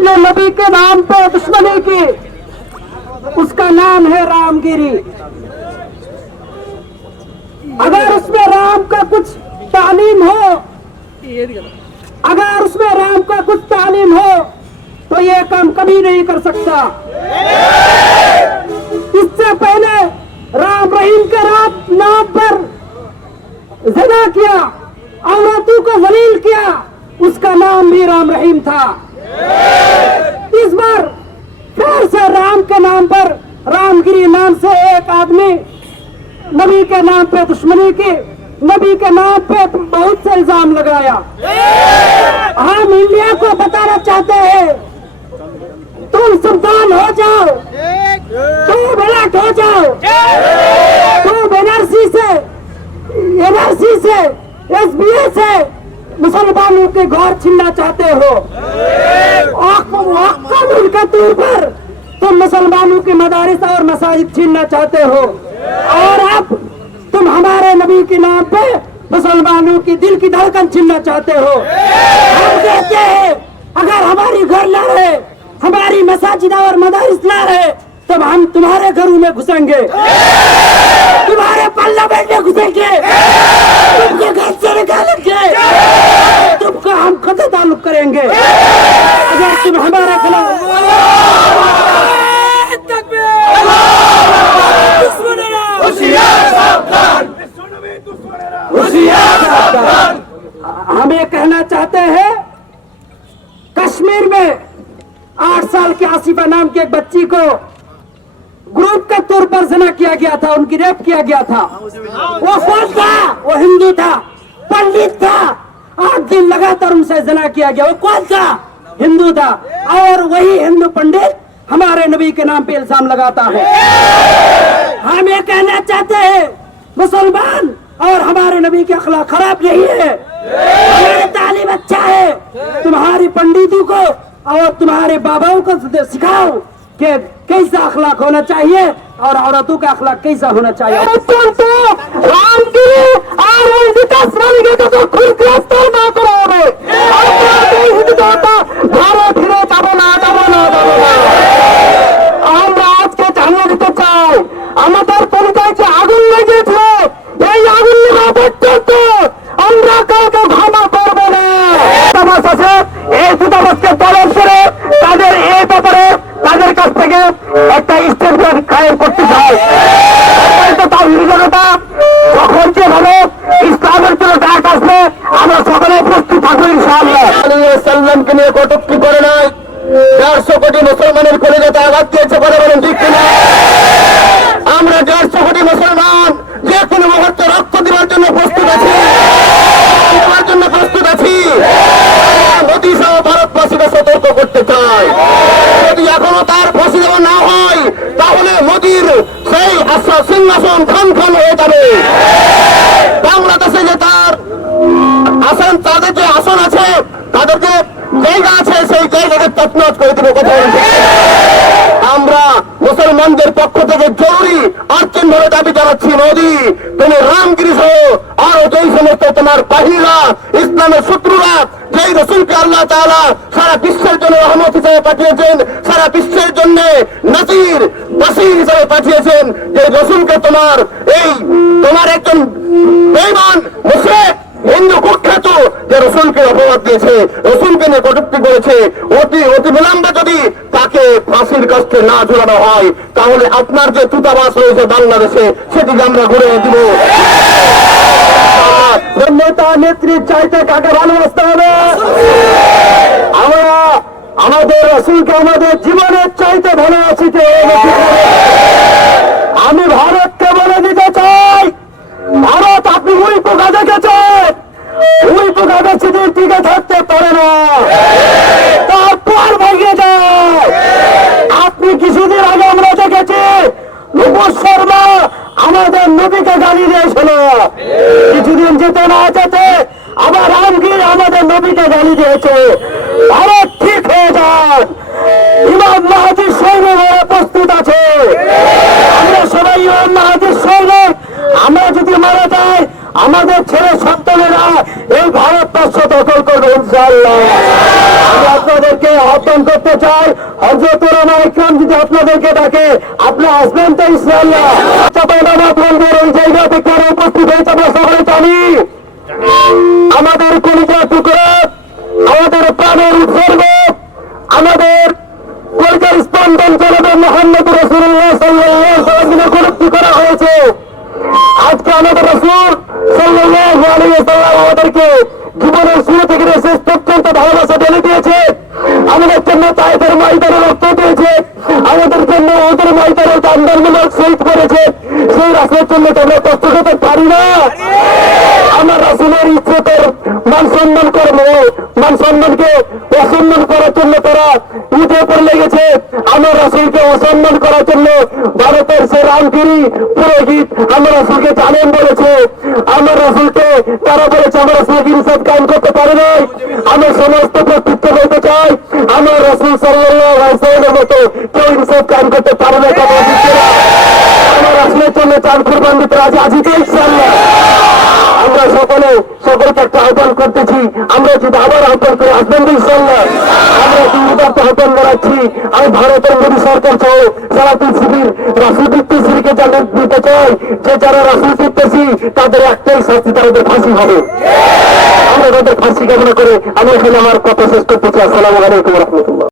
अपने नबी के नाम पे दुश्मनी की। उसका नाम है रामगिरी। अगर उसमें राम का कुछ तालीम हो, अगर उसमें राम का कुछ तालीम हो तो ये काम कभी नहीं कर सकता। इससे पहले राम रहीम के राम नाम पर जना किया, औरतों को जलील किया, उसका नाम भी राम रहीम था। इस बार फिर से राम के नाम पर रामगिरी नाम से एक आदमी, नबी के नाम पे दुश्मनी की, नबी के नाम पे बहुत से इल्ज़ाम लगाया। हम इंडिया को बताना चाहते हैं, तुम सुल्तान हो जाओ, तुम अलर्ट हो जाओ, तुम एनआरसी से एनआरसी से एसबीए से मुसलमानों के घर छीनना चाहते हो। कानून के तौर पर तुम मुसलमानों के मदारिस और मसाजिद छीनना चाहते हो। और अब तुम हमारे नबी के नाम पे मुसलमानों की दिल की धड़कन छीनना चाहते हो। हम कहते हैं, अगर हमारी घर ना रहे, हमारी मसाजिद और मदारिस ना रहे, तब हम तुम्हारे घरों में घुसेंगे। तुम्हारे पार्लियामेंट में घुसेंगे। तुमको घर से निकालेंगे हम कतल ताल्लुक करेंगे? अगर तुम हमारे खिलाफ हम ये कहना चाहते हैं, कश्मीर में आठ साल की आसिफा नाम की एक बच्ची को ग्रुप के तौर पर जना किया गया था, उनकी रेप किया गया था। वो कौन था, वो हिंदू था, पंडित था। आठ दिन लगातार उनसे जना किया गया। वो कौन सा हिंदू था। और वही हिंदू पंडित हमारे नबी के नाम पे इल्ज़ाम लगाता है। हम ये कहना चाहते हैं, मुसलमान और हमारे नबी के अखलाक खराब नहीं है। तालीम अच्छा है। तुम्हारी पंडितों को और तुम्हारे बाबाओं को सिखाओ कि कैसा अखलाक होना चाहिए और औरतों का अखलाक कैसा होना चाहिए। করতে চাই তো তার জনতা যখন যেভাবে আমরা সকলে প্রস্তুত থাকব ইনশাআল্লাহ। সাল্লামকে নিয়ে কটুক্তি করে নাই। চারশো কোটি মুসলমানের কলেজাতে আঘাত দিয়েছে বলে বলেন ঠিক কিনা আমরা দেড়শো কোটি মুসলমান যে কোনো মুহূর্তে রক্ত দেওয়ার জন্য প্রস্তুত আছি দেওয়ার জন্য প্রস্তুত আছি মোদী সহ ভারতবাসীকে সতর্ক করতে চাই যদি এখনও তার ফাঁসি দেওয়া না হয় তাহলে মোদীর সেই আশা সিংহাসন খান খান হয়ে যাবে। বাংলাদেশে যে তার আসন তাদের যে আসন আছে তাদেরকে জায়গা আছে, সেই জায়গাকে তৎনাত করে দেবে কথা আমরা মুসলমানদের পক্ষ থেকে জরুরি আর্থিক ভাবে দাবি জানাচ্ছি মোদী। তুমি রামগিরি সহ আরও যেই সমস্ত তোমার বাহিরা ইসলামের শত্রুরা, যেই রসুলকে আল্লাহ তাআলা সারা বিশ্বের জন্য রহমত হিসেবে পাঠিয়েছেন, সারা বিশ্বের জন্য নাসির, বাসির হিসেবে পাঠিয়েছেন যে রসুলকে তোমার এই তোমার একজন বেইমান মুশরিক, হিন্দু কুখ্যাত, যে রসুলকে অপবাদ দিয়েছে, রসুলকে নিয়ে কটুক্তি করেছে, অতি অতি বিলম্বে যদি তাকে ফাঁসির কাছে না ঝুলানো হয়, তাহলে আপনার যে দূতাবাস রয়েছে বাংলাদেশে, সেটিকে আমরা ঘুরে দিব। নেতা নেত্রী চাইতে কাকে ভালোবাসতে হবে? আমরা আমাদের রসুলকে আমাদের জীবনের চাইতে ভালোবাসিতে হবে আমি ভারতকে বলে দিতে চাই। ভারত আপনি ওই পোকা দেখেছেন? ওই পোকা বেশি দিন টিকে থাকতে পারে না। তারপর ভেঙে যায়। আপনি কিছুদিন আগে আমরা দেখেছি নুপুর শর্মা আমাদের নদীকে গালি দিয়েছিল কিছুদিন যেতে না যেতে আবার রামগীর আমাদের নবীকে গালি দিয়েছে। ভারত ঠিক হয়ে যান ইমাম মাহাদির সৈন্য প্রস্তুত আছে। আমরা সবাই ইমাম মাহাদির সৈনিক। আমরা যদি মারা যাই, আমাদের ছেলে সন্তানেরা এই ভারতবর্ষ দখল করবে, ইনশাআল্লাহ। আমি আপনাদেরকে আহ্বান করতে চাই হজরত ওলামা ইকরাম যদি আপনাদেরকে ডাকে, আপনি আসবেন তো ইসলাল্লাহ চাপাই বাবা বলবেন ওই জায়গাতে কেন উপস্থিত হয়েছে জানি। আমাদের কলিজা টুকরো আমাদের প্রাণের উৎসর্গ, আমাদের কলিজার স্পন্দন চলবে মোহাম্মদ রসুল্লাহ সাল্লাহ করা হয়েছে। আজকে আমাদের রসুল আলাইহি আমাদেরকে জীবনের শুরু থেকে শেষ পর্যন্ত ভালোবাসা ঢেলে দিয়েছে, আমাদের জন্য তাইদের মাইদানে রক্ত দিয়েছে, আমাদের জন্য ওদের মাইদানে আন্দোলন শহীদ করেছে, সেই রাসের জন্য তো আমরা কষ্ট করতে পারি না আমার রাসুলের ইজ্জতের মান সম্মান করব মান সম্মানকে অসম্মান করার জন্য তারা উঠে পড়ে লেগেছে। আমার রাসুলকে অসম্মান করার জন্য ভারতের সে রামগিরি পুরোহিত আমার রাসুলকে জানেন বলেছে। আমার রাসুলকে তারা বলেছে, আমার রাসুলকে ইনসাফ কায়েম করতে পারে নাই? আমি সমস্ত প্রস্তুত বলতে চাই, আমার রাসুল সাল্লাহ মতো কেউ সব কায়েম করতে পারে না কথা দিচ্ছে না। আমার জন্য চান কুরবান দিতে আছি তো ইনশাল্লাহ আমরা সকলে, সকলকে একটা আহ্বান করতেছি। আমরা যদি আবার আহ্বান করে আসবেন ইনশাল্লাহ আমরা আহ্বান জানাচ্ছি। আমি ভারতের সরকার সহ সারা পৃথিবীর রাসুল জানান দিতে চাই। যে যারা রাসুল পৃথিবী তাদের একটাই শাস্তি ফাঁসি হবে। আমরা তাদের ফাঁসি কামনা করে আমি এখানে আমার কথা শেষ করতেছি। আসসালামু আলাইকুম রহমতুল্লাহ।